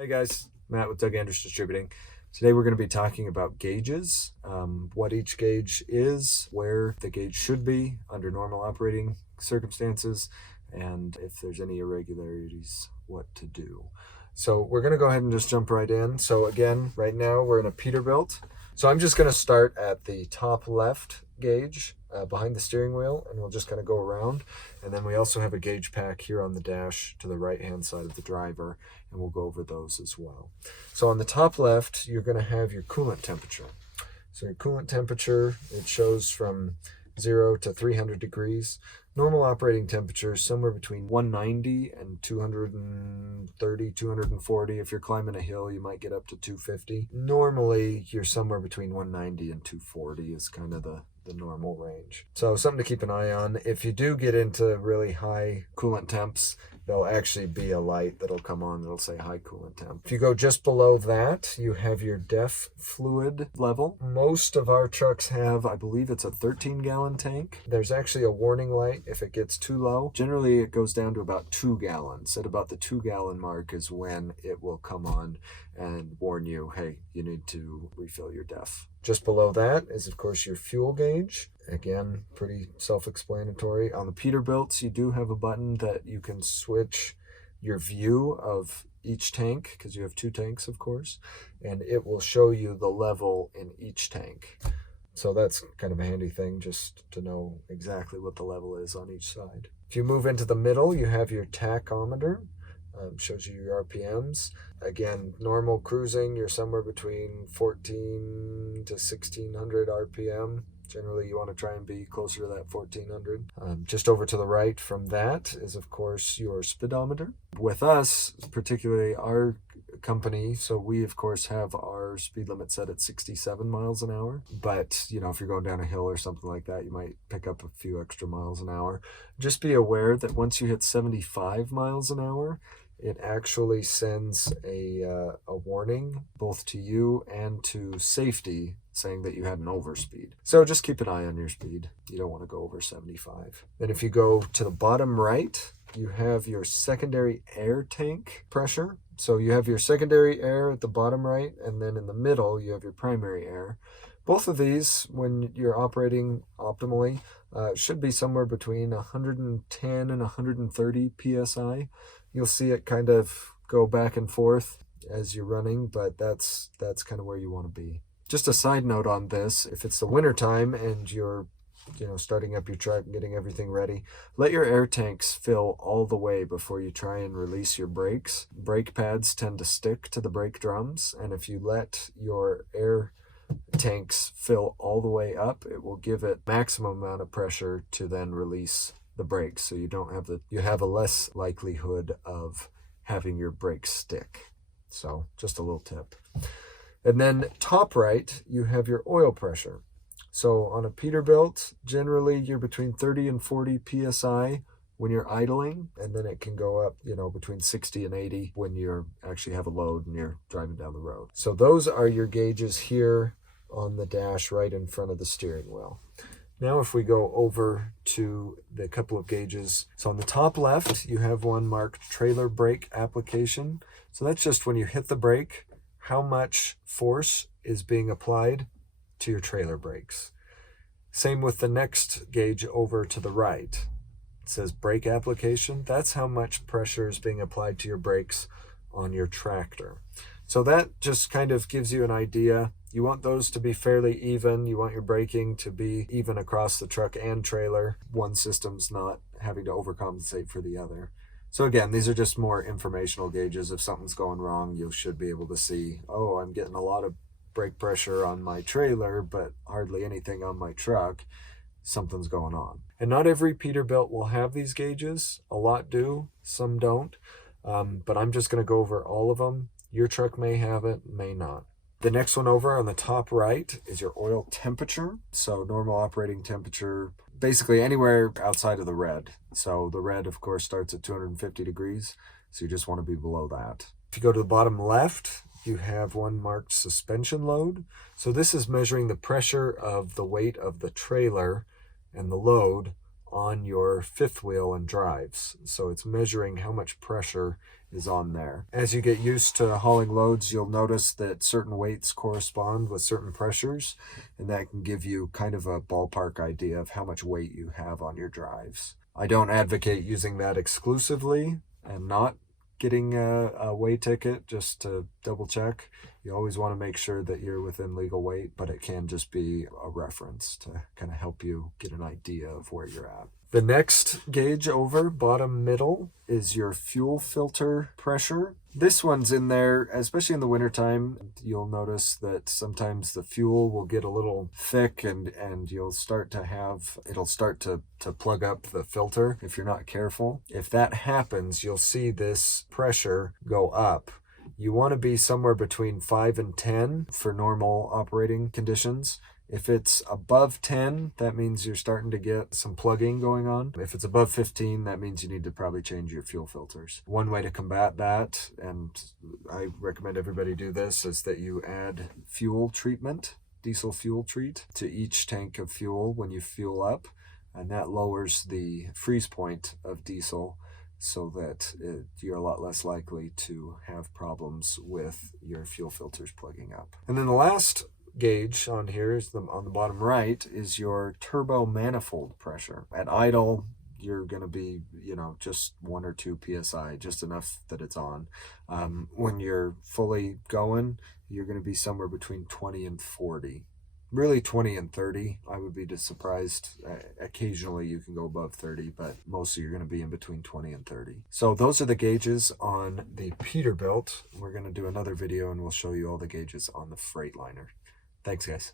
Hey guys, Matt with Doug Andrews Distributing. Today we're going to be talking about gauges, what each gauge is, where the gauge should be under normal operating circumstances, and if there's any irregularities, what to do. So we're going to go ahead and just jump right in. So again, right now we're in a Peterbilt. So I'm just going to start at the top left gauge behind the steering wheel, and we'll just kind of go around. And then we also have a gauge pack here on the dash to the right hand side of the driver, and we'll go over those as well. So on the top left, you're going to have your coolant temperature. So your coolant temperature, it shows from 0 to 300 degrees. Normal operating temperature is somewhere between 190 and 230, 240. If you're climbing a hill, you might get up to 250. Normally, you're somewhere between 190 and 240 is kind of the normal range. So something to keep an eye on. If you do get into really high coolant temps, there'll actually be a light that'll come on that'll say high coolant temp. If you go just below that, you have your DEF fluid level. Most of our trucks have, I believe it's a 13-gallon tank. There's actually a warning light if it gets too low. Generally, it goes down to about 2 gallons. At about the 2-gallon mark is when it will come on and warn you, hey, you need to refill your DEF. Just below that is, of course, your fuel gauge. Again, pretty self-explanatory. On the Peterbilts, you do have a button that you can switch your view of each tank, because you have 2 tanks, of course, and it will show you the level in each tank. So that's kind of a handy thing just to know exactly what the level is on each side. If you move into the middle, you have your tachometer. Shows you your RPMs. Again, normal cruising, you're somewhere between 14 to 1600 RPM. Generally, you want to try and be closer to that 1400. Just over to the right from that is, of course, your speedometer. With us, particularly our company, so we, of course, have our speed limit set at 67 miles an hour. But, you know, if you're going down a hill or something like that, you might pick up a few extra miles an hour. Just be aware that once you hit 75 miles an hour, it actually sends a warning both to you and to safety saying that you had an overspeed. So just keep an eye on your speed. You don't want to go over 75. Then if you go to the bottom right, you have your secondary air tank pressure. So you have your secondary air at the bottom right, and then in the middle you have your primary air. Both of these, when you're operating optimally, should be somewhere between 110 and 130 psi. You'll see it kind of go back and forth as you're running, but that's kind of where you want to be. Just a side note on this, if it's the winter time and you're starting up your truck and getting everything ready, let your air tanks fill all the way before you try and release your brakes. Brake pads tend to stick to the brake drums, and if you let your air tanks fill all the way up, it will give it maximum amount of pressure to then release the brakes, so you have a less likelihood of having your brakes stick. So just a little tip. And then top right, you have your oil pressure. So on a Peterbilt, generally you're between 30 and 40 psi when you're idling, and then it can go up, between 60 and 80 when you actually have a load and you're driving down the road. So those are your gauges here on the dash right in front of the steering wheel. Now if we go over to the couple of gauges. So on the top left, you have one marked trailer brake application. So that's just when you hit the brake, how much force is being applied to your trailer brakes. Same with the next gauge over to the right. It says brake application. That's how much pressure is being applied to your brakes on your tractor. So that just kind of gives you an idea. You want those to be fairly even. You want your braking to be even across the truck and trailer. One system's not having to overcompensate for the other. So again, these are just more informational gauges. If something's going wrong, you should be able to see, oh, I'm getting a lot of brake pressure on my trailer, but hardly anything on my truck. Something's going on. And not every Peterbilt will have these gauges. A lot do, some don't. But I'm just going to go over all of them. Your truck may have it, may not. The next one over on the top right is your oil temperature. So normal operating temperature, basically anywhere outside of the red. So the red, of course, starts at 250 degrees. So you just want to be below that. If you go to the bottom left, you have one marked suspension load. So this is measuring the pressure of the weight of the trailer and the load on your fifth wheel and drives. So it's measuring how much pressure is on there. As you get used to hauling loads, you'll notice that certain weights correspond with certain pressures, and that can give you kind of a ballpark idea of how much weight you have on your drives. I don't advocate using that exclusively and not getting a weigh ticket just to double check. You always want to make sure that you're within legal weight, but it can just be a reference to kind of help you get an idea of where you're at. The next gauge over, bottom middle, is your fuel filter pressure. This one's in there, especially in the wintertime. You'll notice that sometimes the fuel will get a little thick and you'll start to have, it'll start to plug up the filter if you're not careful. If that happens, you'll see this pressure go up. You want to be somewhere between 5 and 10 for normal operating conditions. If it's above 10, that means you're starting to get some plugging going on. If it's above 15, that means you need to probably change your fuel filters. One way to combat that, and I recommend everybody do this, is that you add fuel treatment, diesel fuel treat, to each tank of fuel when you fuel up, and that lowers the freeze point of diesel so that you're a lot less likely to have problems with your fuel filters plugging up. And then the last gauge on here is on the bottom right is your turbo manifold pressure. At idle, you're going to be, just 1 or 2 psi, just enough that it's on. When you're fully going, you're going to be somewhere between 20 and 40. Really 20 and 30. I would be just surprised. Occasionally you can go above 30, but mostly you're going to be in between 20 and 30. So those are the gauges on the Peterbilt. We're going to do another video and we'll show you all the gauges on the Freightliner. Thanks, guys.